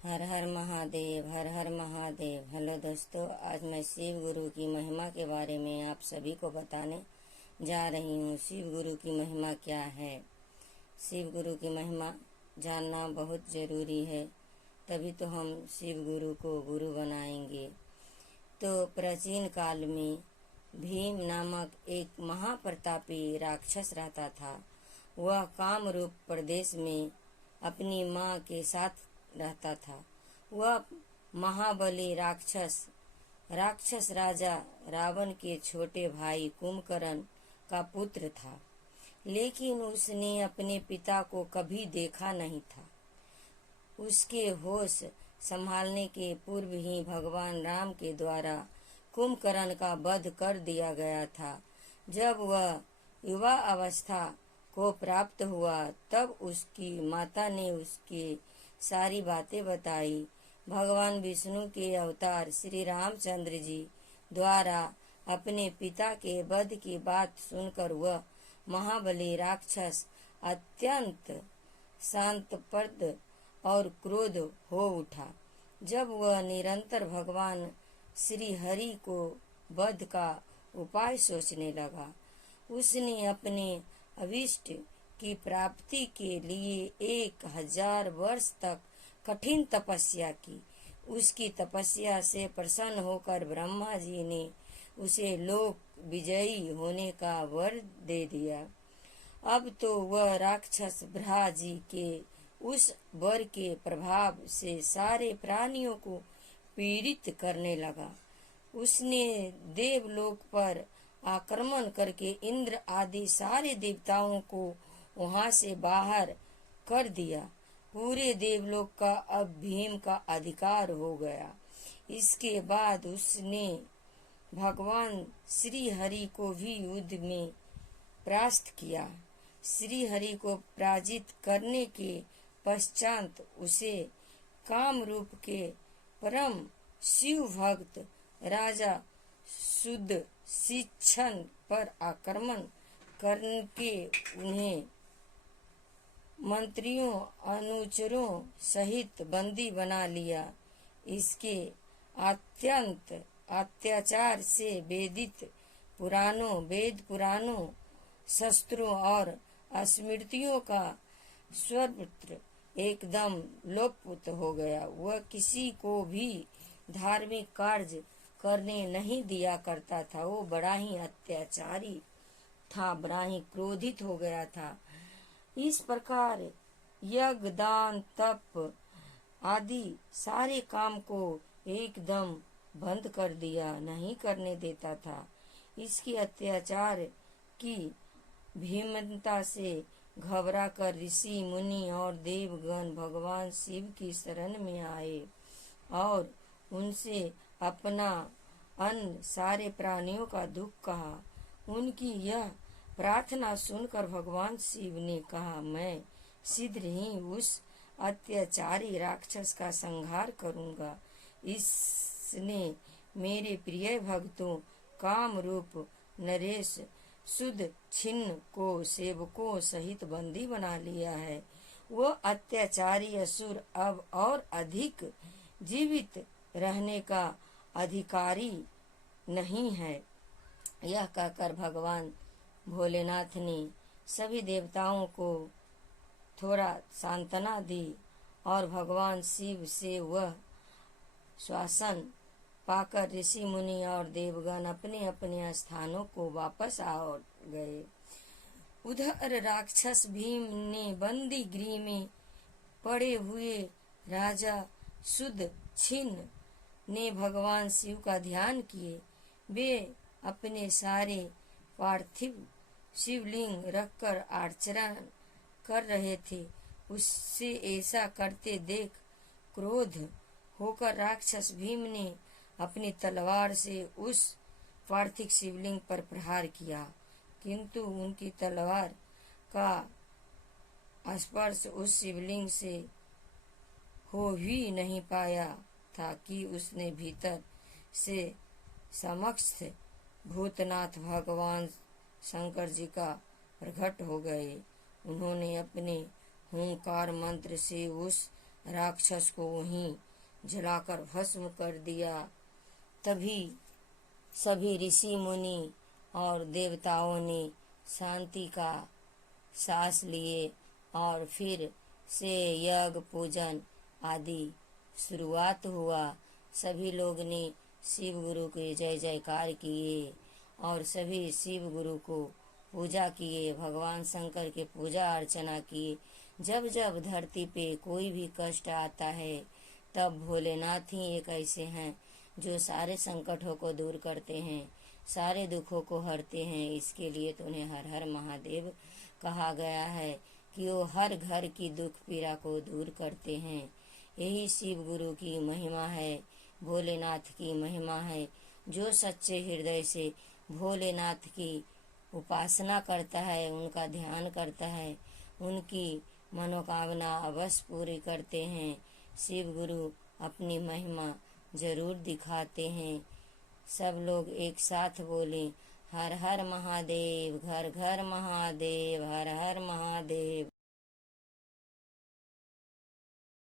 हर हर महादेव, हर हर Mahadev. Hello दोस्तों, आज मैं शिव गुरु की महिमा के बारे में आप सभी को बताने जा रही हूँ। शिव गुरु की महिमा क्या है? शिव गुरु की महिमा जानना बहुत ज़रूरी है, तभी तो हम शिव गुरु को गुरु बनाएंगे। तो प्राचीन काल में भीम नामक एक महाप्रतापी राक्षस रहता था। वह कामरूप प्रदेश में अपनी माँ के साथ रहता था। वह महाबली राक्षस राजा रावण के छोटे भाई कुंभकर्ण का पुत्र था, लेकिन उसने अपने पिता को कभी देखा नहीं था। उसके होश संभालने के पूर्व ही भगवान राम के द्वारा कुंभकर्ण का वध कर दिया गया था। जब वह युवा अवस्था को प्राप्त हुआ, तब उसकी माता ने उसके सारी बातें बताई। भगवान विष्णु के अवतार श्री रामचंद्र जी द्वारा अपने पिता के वध की बात सुनकर वह महाबली राक्षस अत्यंत शांतप्रद और क्रोध हो उठा। जब वह निरंतर भगवान श्री हरि को वध का उपाय सोचने लगा, उसने अपने अभीष्ट की प्राप्ति के लिए 1000 वर्ष तक कठिन तपस्या की। उसकी तपस्या से प्रसन्न होकर ब्रह्मा जी ने उसे लोक विजयी होने का वर दे दिया। अब तो वह राक्षस ब्रह्मा जी के उस वर के प्रभाव से सारे प्राणियों को पीड़ित करने लगा। उसने देवलोक पर आक्रमण करके इंद्र आदि सारे देवताओं को वहां से बाहर कर दिया। पूरे देवलोक का अब भीम का अधिकार हो गया। इसके बाद उसने भगवान श्री हरि को भी युद्ध में परास्त किया। श्री हरि को पराजित करने के पश्चात उसे कामरूप के परम शिव भक्त राजा सुदर्शन पर आक्रमण करके उन्हें मंत्रियों अनुचरों सहित बंदी बना लिया। इसके अत्यंत अत्याचार से वेद पुराणों शस्त्रों और स्मृतियों का सर्वत्र एकदम लोप हो गया। वह किसी को भी धार्मिक कार्य करने नहीं दिया करता था। वो बड़ा ही अत्याचारी था, बड़ा ही क्रोधित हो गया था। इस प्रकार यज्ञ दान तप आदि सारे काम को एकदम बंद कर दिया, नहीं करने देता था। इसकी अत्याचार की भीमता से घबरा कर ऋषि मुनि और देवगण भगवान शिव की शरण में आए और उनसे अपना अन्न सारे प्राणियों का दुख कहा। उनकी यह प्रार्थना सुनकर भगवान शिव ने कहा, मैं शीघ्र ही उस अत्याचारी राक्षस का संहार करूंगा। इसने मेरे प्रिय भक्तों काम रूप नरेश सुदर्शन को सेवकों सहित बंदी बना लिया है। वो अत्याचारी असुर अब और अधिक जीवित रहने का अधिकारी नहीं है। यह कहकर भगवान भोलेनाथ ने सभी देवताओं को थोड़ा सांत्वना दी और भगवान शिव से वह श्वासन पाकर ऋषि मुनि और देवगण अपने अपने स्थानों को वापस आ गए। उधर राक्षस भीम ने बंदी गृह में पड़े हुए राजा सुदर्शन ने भगवान शिव का ध्यान किए। वे अपने सारे पार्थिव शिवलिंग रखकर अर्चना कर रहे थे। उससे ऐसा करते देख क्रोध होकर राक्षस भीम ने अपनी तलवार से उस पार्थिव शिवलिंग पर प्रहार किया, किंतु उनकी तलवार का स्पर्श उस शिवलिंग से हो ही नहीं पाया था कि उसने भीतर से समक्ष भूतनाथ भगवान शंकर जी का प्रकट हो गए। उन्होंने अपने हुंकार मंत्र से उस राक्षस को वहीं जलाकर भस्म कर दिया। तभी सभी ऋषि मुनि और देवताओं ने शांति का सांस लिए और फिर से यज्ञ पूजन आदि शुरुआत हुआ। सभी लोग ने शिव गुरु के जय जयकार किए और सभी शिव गुरु को पूजा किए, भगवान शंकर के पूजा अर्चना किए। जब जब धरती पे कोई भी कष्ट आता है तब भोलेनाथ ही एक ऐसे हैं जो सारे संकटों को दूर करते हैं, सारे दुखों को हरते हैं। इसके लिए तो उन्हें हर हर महादेव कहा गया है कि वो हर घर की दुख पीड़ा को दूर करते हैं। यही शिव गुरु की महिमा है, भोलेनाथ की महिमा है। जो सच्चे हृदय से भोलेनाथ की उपासना करता है, उनका ध्यान करता है, उनकी मनोकामना अवश्य पूरी करते हैं। शिव गुरु अपनी महिमा जरूर दिखाते हैं। सब लोग एक साथ बोलें, हर हर महादेव, घर घर महादेव, हर हर महादेव।